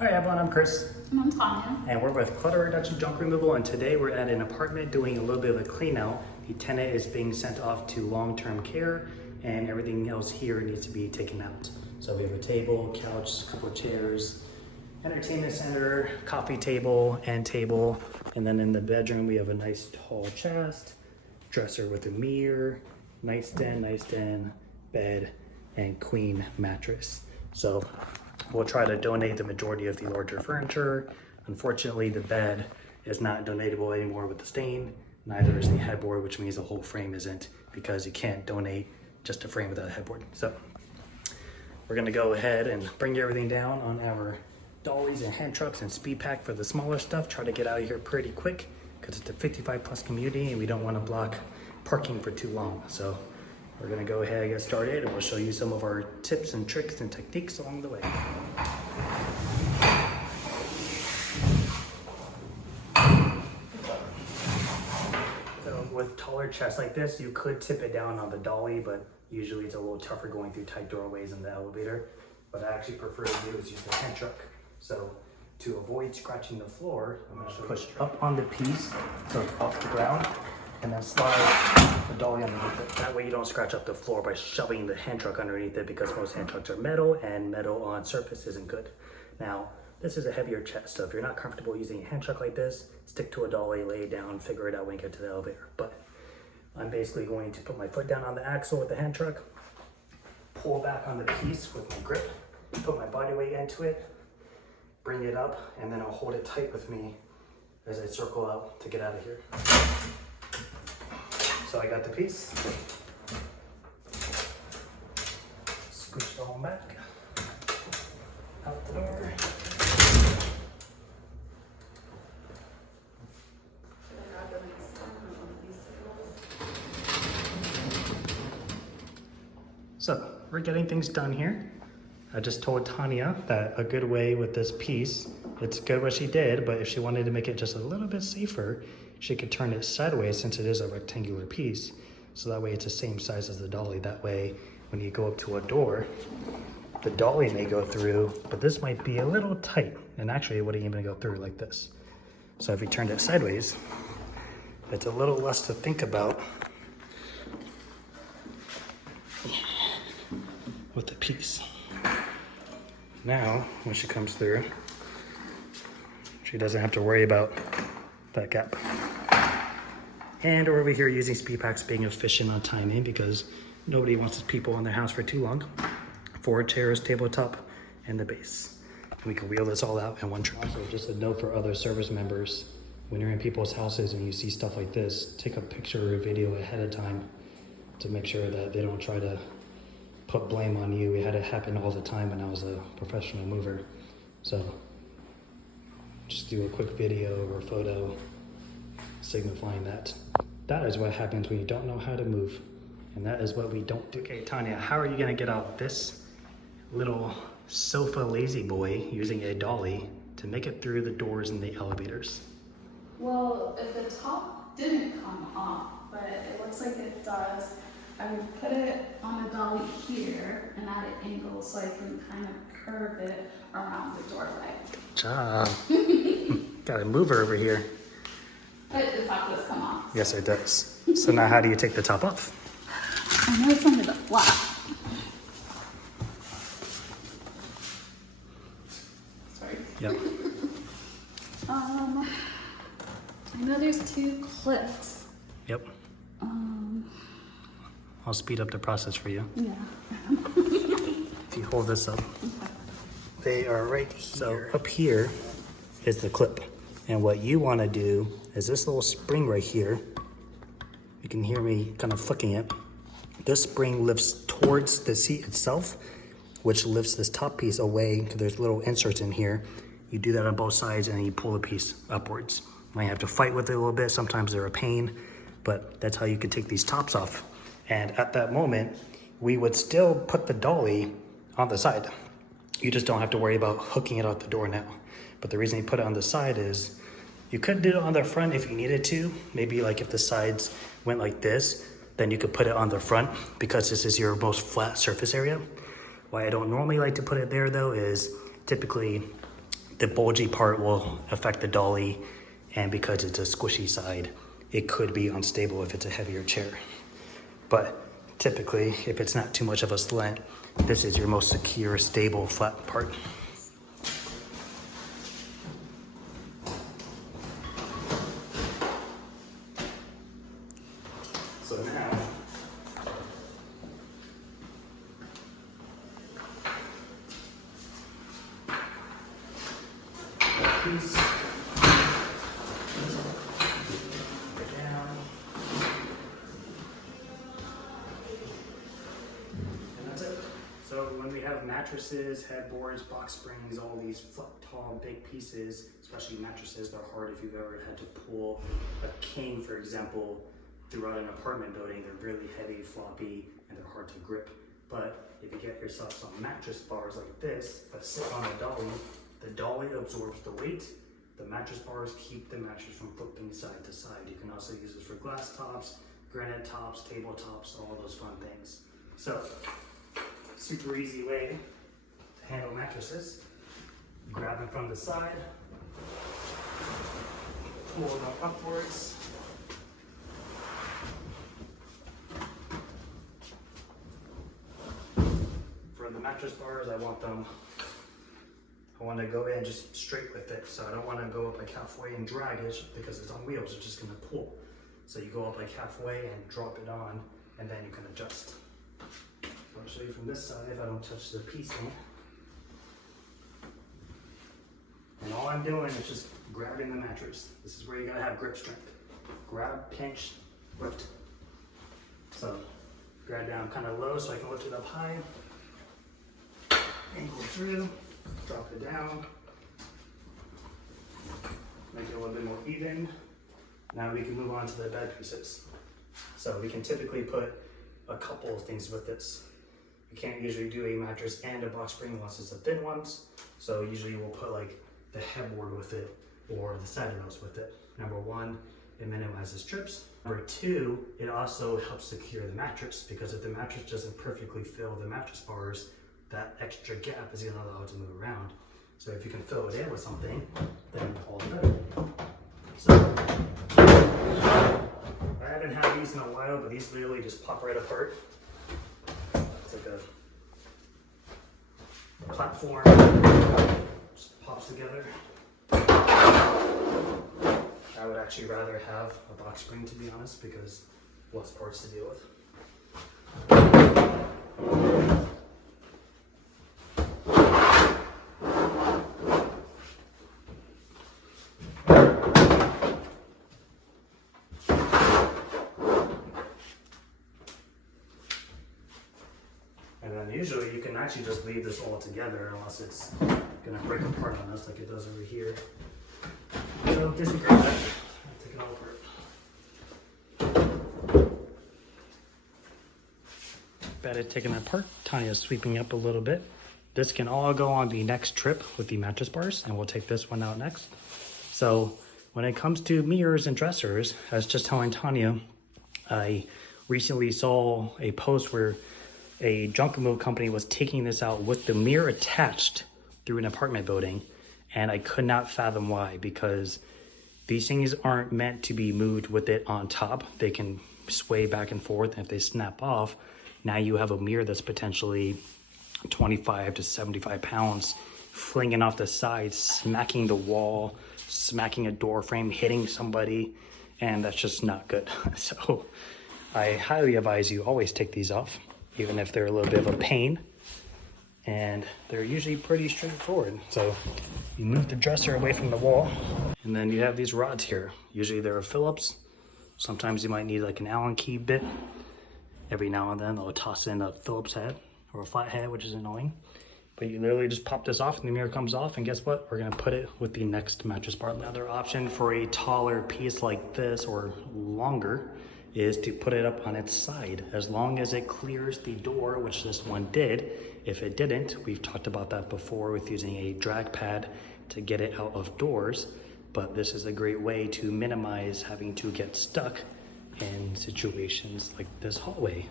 Hi everyone, I'm Chris. And I'm Tanya. And we're with Clutter Reduction Junk Removal, and today we're at an apartment doing a little bit of a clean out. The tenant is being sent off to long-term care and everything else here needs to be taken out. So we have a table, couch, a couple of chairs, entertainment center, coffee table, and table. And then in the bedroom we have a nice tall chest, dresser with a mirror, nightstand, bed, and queen mattress. So we'll try to donate the majority of the larger furniture. Unfortunately, the bed is not donatable anymore with the stain. Neither is the headboard, which means the whole frame isn't, because you can't donate just a frame without a headboard. So we're gonna go ahead and bring everything down on our dollies and hand trucks and speed pack for the smaller stuff. Try to get out of here pretty quick because it's a 55+ community and we don't want to block parking for too long. So we're gonna go ahead and get started, and we'll show you some of our tips and tricks and techniques along the way. So with taller chests like this, you could tip it down on the dolly, but usually it's a little tougher going through tight doorways in the elevator. What I actually prefer to do is use the hand truck. So to avoid scratching the floor, I'm gonna push up on the piece so it's off the ground, and then slide the dolly underneath it. That way you don't scratch up the floor by shoving the hand truck underneath it, because most hand trucks are metal and metal on surface isn't good. Now, this is a heavier chest, so if you're not comfortable using a hand truck like this, stick to a dolly, lay it down, figure it out when you get to the elevator. But I'm basically going to put my foot down on the axle with the hand truck, pull back on the piece with my grip, put my body weight into it, bring it up, and then I'll hold it tight with me as I circle out to get out of here. So I got the piece. Scooch it all back. Out the door. So we're getting things done here. I just told Tanya that a good way with this piece, it's good what she did, but if she wanted to make it just a little bit safer, she could turn it sideways since it is a rectangular piece. So that way it's the same size as the dolly. That way, when you go up to a door, the dolly may go through, but this might be a little tight. And actually it wouldn't even go through like this. So if you turned it sideways, it's a little less to think about with the piece. Now, when she comes through, she doesn't have to worry about that gap. And we're over here using speed packs, being efficient on timing, because nobody wants people in their house for too long. 4 chairs, tabletop, and the base. And we can wheel this all out in one truck. Also, just a note for other service members, when you're in people's houses and you see stuff like this, take a picture or a video ahead of time to make sure that they don't try to put blame on you. We had it happen all the time when I was a professional mover. So just do a quick video or photo signifying that that is what happens when you don't know how to move. And that is what we don't do. Okay, Tanya, how are you gonna get out this little sofa lazy boy using a dolly to make it through the doors in the elevators? Well, if the top didn't come off, but it looks like it does, I would put it on a dolly here and at an angle so I can kind of curve it around the doorway. Job. Got a mover over here. But the top does come off. Yes, it does. So now how do you take the top off? I know it's under the flap. Sorry. Yep. I know there's 2 clips. Yep. I'll speed up the process for you. Yeah. If you hold this up, they are right here. So up here is the clip. And what you want to do is this little spring right here. You can hear me kind of flicking it. This spring lifts towards the seat itself, which lifts this top piece away, because there's little inserts in here. You do that on both sides and you pull the piece upwards. You might have to fight with it a little bit. Sometimes they're a pain, but that's how you can take these tops off. And at that moment, we would still put the dolly on the side. You just don't have to worry about hooking it out the door now. But the reason you put it on the side is you could do it on the front if you needed to. Maybe like if the sides went like this, then you could put it on the front because this is your most flat surface area. Why I don't normally like to put it there though is typically the bulgy part will affect the dolly, and because it's a squishy side, it could be unstable if it's a heavier chair. But typically, if it's not too much of a slant, this is your most secure, stable, flat part. So now, piece down, and that's it. So when we have mattresses, headboards, box springs, all these flat, tall, big pieces, especially mattresses, they're hard. If you've ever had to pull a king, for example, throughout an apartment building, they're really heavy, floppy, and they're hard to grip. But if you get yourself some mattress bars like this that sit on the dolly absorbs the weight. The mattress bars keep the mattress from flipping side to side. You can also use this for glass tops, granite tops, tabletops, all those fun things. So, super easy way to handle mattresses. Grab them from the side, pull them upwards. For the mattress bars, I want to go in just straight with it. So I don't want to go up like halfway and drag it because it's on wheels, it's just going to pull. So you go up like halfway and drop it on, and then you can adjust. So I'll show you from this side if I don't touch the piecing. And all I'm doing is just grabbing the mattress. This is where you gotta have grip strength. Grab, pinch, lift. So grab down kind of low so I can lift it up high. Angle through, drop it down. Make it a little bit more even. Now we can move on to the bed pieces. So we can typically put a couple of things with this. You can't usually do a mattress and a box spring unless it's the thin ones. So usually we'll put like the headboard with it or the side rails with it. Number one, it minimizes trips. Number two, it also helps secure the mattress because if the mattress doesn't perfectly fill the mattress bars, that extra gap is gonna allow it to move around. So if you can fill it in with something, then all the better. So, I haven't had these in a while, but these literally just pop right apart. It's like a platform, just pops together. I would actually rather have a box spring, to be honest, because less parts to deal with. And then usually you can actually just leave this all together unless it's gonna break apart on us like it does over here. So disregard that. I'll take it all apart. Bed is taken apart. Tanya's sweeping up a little bit. This can all go on the next trip with the mattress bars, and we'll take this one out next. So when it comes to mirrors and dressers, I was just telling Tanya, I recently saw a post where a junk removal company was taking this out with the mirror attached through an apartment building, and I could not fathom why, because these things aren't meant to be moved with it on top. They can sway back and forth, and if they snap off, now you have a mirror that's potentially 25 to 75 pounds flinging off the side, smacking the wall, smacking a door frame, hitting somebody, and that's just not good. So I highly advise you always take these off, even if they're a little bit of a pain, and they're usually pretty straightforward. So you move the dresser away from the wall, and then you have these rods here. Usually they're Phillips. Sometimes you might need like an Allen key bit. Every now and then they'll toss in a Phillips head or a flat head, which is annoying. But you literally just pop this off and the mirror comes off, and guess what? We're gonna put it with the next mattress bar. Another option for a taller piece like this or longer is to put it up on its side. As long as it clears the door, which this one did. If it didn't, we've talked about that before with using a drag pad to get it out of doors. But this is a great way to minimize having to get stuck in situations like this hallway.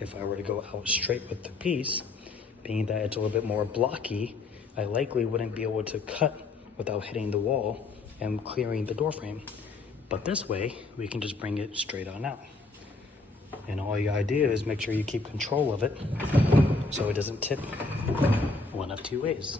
If I were to go out straight with the piece, being that it's a little bit more blocky, I likely wouldn't be able to cut without hitting the wall and clearing the door frame. But this way, we can just bring it straight on out. And all you gotta do is make sure you keep control of it so it doesn't tip one of two ways.